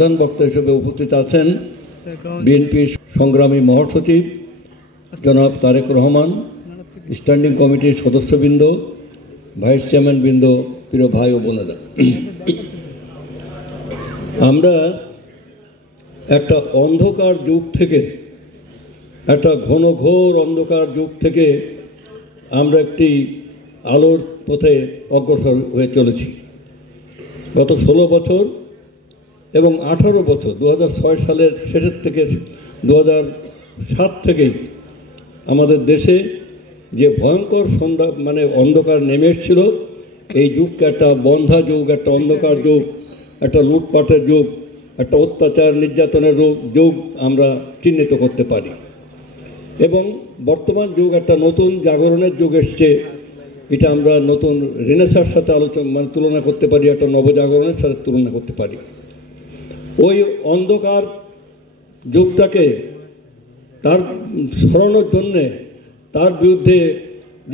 প্রধান বক্তা হিসেবে উপস্থিত আছেন বিএনপি সংগ্রামী মহাসচিব জনাব তারেক রহমান, স্ট্যান্ডিং কমিটির সদস্যবৃন্দ, ভাইস চেয়ারম্যান বৃন্দ, প্রিয় ভাই ও বোনেরা, আমরা একটা অন্ধকার যুগ থেকে, একটা ঘনঘোর অন্ধকার যুগ থেকে আমরা একটি আলোর পথে অগ্রসর হয়ে চলেছি। গত 16 বছর এবং 18 বছর 2006 সালের শেষের থেকে 2007 থেকেই আমাদের দেশে যে ভয়ঙ্কর সন্ধ্যা অন্ধকার নেমে এসেছিল, এই যুগকে একটা বন্ধা যুগ, একটা অন্ধকার যুগ, একটা লুটপাটের যুগ, একটা অত্যাচার নির্যাতনের যুগ আমরা চিহ্নিত করতে পারি। এবং বর্তমান যুগ একটা নতুন জাগরণের যুগ এসছে, এটা আমরা নতুন রেনেসাঁর সাথে তুলনা করতে পারি, একটা নবজাগরণের সাথে তুলনা করতে পারি। ওই অন্ধকার যুগটাকে তার সরানোর জন্যে, তার বিরুদ্ধে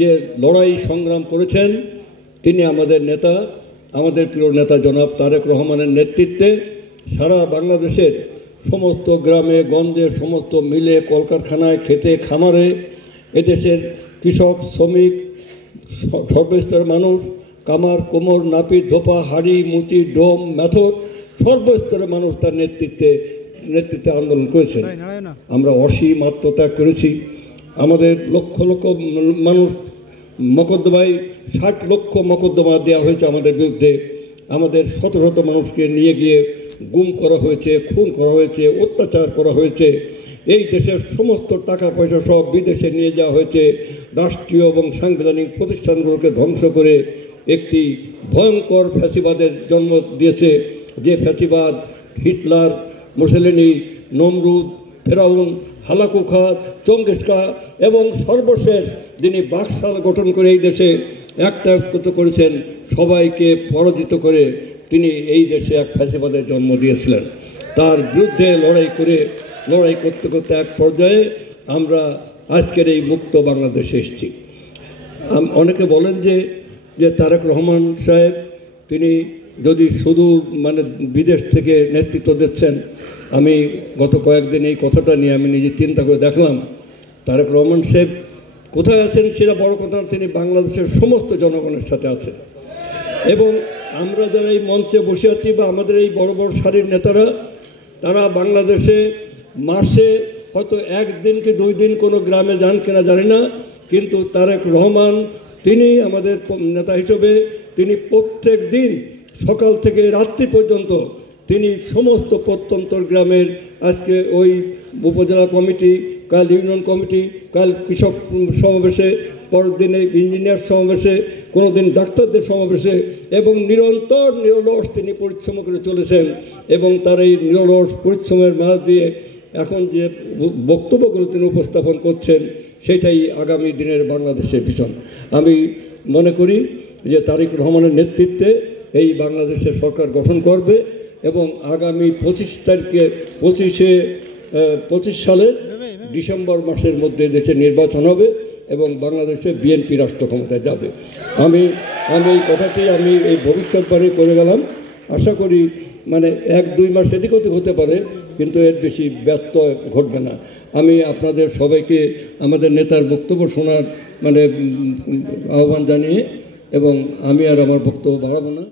যে লড়াই সংগ্রাম করেছেন তিনি আমাদের নেতা, আমাদের প্রিয় নেতা জনাব তারেক রহমানের নেতৃত্বে সারা বাংলাদেশের সমস্ত গ্রামে গঞ্জে, সমস্ত মিলে, কলকারখানায়, খেতে খামারে, এদেশের কৃষক, শ্রমিক, সর্বস্তরের মানুষ, কামার, কোমর, নাপিত, ধোপা, হাড়ি, মুচি, ডোম, মেথর, সর্বস্তরের মানুষ তার নেতৃত্বে আন্দোলন করেছেন। আমরা অসীম আত্মত্যাগ করেছি। আমাদের লক্ষ লক্ষ মানুষ মকদ্দমায়, 60 লক্ষ মকদ্দমা দেওয়া হয়েছে আমাদের বিরুদ্ধে। আমাদের শত শত মানুষকে নিয়ে গিয়ে গুম করা হয়েছে, খুন করা হয়েছে, অত্যাচার করা হয়েছে। এই দেশের সমস্ত টাকা পয়সা সব বিদেশে নিয়ে যাওয়া হয়েছে। রাষ্ট্রীয় এবং সাংবিধানিক প্রতিষ্ঠানগুলোকে ধ্বংস করে একটি ভয়ঙ্কর ফ্যাসিবাদের জন্ম দিয়েছে, যে ফ্যাসিবাদ হিটলার, মুসলিনি, নমরুদ, ফেরাউন, হালাকু খা, চঙ্গিস খা এবং সর্বশেষ যিনি বাকশাল গঠন করে এই দেশে একত্রিত করেছেন, সবাইকে পরাজিত করে তিনি এই দেশে এক ফ্যাসিবাদের জন্ম দিয়েছিলেন। তার বিরুদ্ধে লড়াই করতে করতে এক পর্যায়ে আমরা আজকের এই মুক্ত বাংলাদেশে এসেছি। অনেকে বলেন যে তারেক রহমান সাহেব তিনি যদি শুধু বিদেশ থেকে নেতৃত্ব দিচ্ছেন। আমি গত কয়েকদিন এই কথাটা নিয়ে আমি নিজে চিন্তা করে দেখলাম, তারেক রহমান সাহেব কোথায় আছেন সেটা বড় কথা, তিনি বাংলাদেশের সমস্ত জনগণের সাথে আছেন। এবং আমরা যারা এই মঞ্চে বসে আছি বা আমাদের এই বড় বড় সারির নেতারা, তারা বাংলাদেশে মাসে হয়তো 1 দিন কি 2 দিন কোনো গ্রামে যান কিনা জানি না, কিন্তু তারেক রহমান তিনি আমাদের নেতা হিসেবে তিনি প্রত্যেক দিন সকাল থেকে রাত্রি পর্যন্ত তিনি সমস্ত প্রত্যন্ত গ্রামের, আজকে ওই উপজেলা কমিটি, কাল ইউনিয়ন কমিটি, কাল কৃষক সমাবেশে, পরের দিনে ইঞ্জিনিয়ার সমাবেশে, কোনো দিন ডাক্তারদের সমাবেশে, এবং নিরন্তর নিরলস তিনি পরিশ্রম করে চলেছেন। এবং তার এই নিরলস পরিশ্রমের মাঝ দিয়ে এখন যে বক্তব্যগুলো তিনি উপস্থাপন করছেন, সেটাই আগামী দিনের বাংলাদেশের ভিশন। আমি মনে করি যে তারেক রহমানের নেতৃত্বে এই বাংলাদেশের সরকার গঠন করবে এবং আগামী 25 সালের ডিসেম্বর মাসের মধ্যে দেশে নির্বাচন হবে এবং বাংলাদেশে বিএনপি রাষ্ট্র ক্ষমতায় যাবে। আমি এই কথাটি আমি এই ভবিষ্যৎবাণী করে গেলাম। আশা করি 1-2 মাস এদিক ওদিক হতে পারে, কিন্তু এর বেশি ব্যত্যয় ঘটবে না। আমি আপনাদের সবাইকে আমাদের নেতার বক্তব্য শোনার আহ্বান জানিয়ে, এবং আমি আর আমার বক্তব্য বাড়াবো না।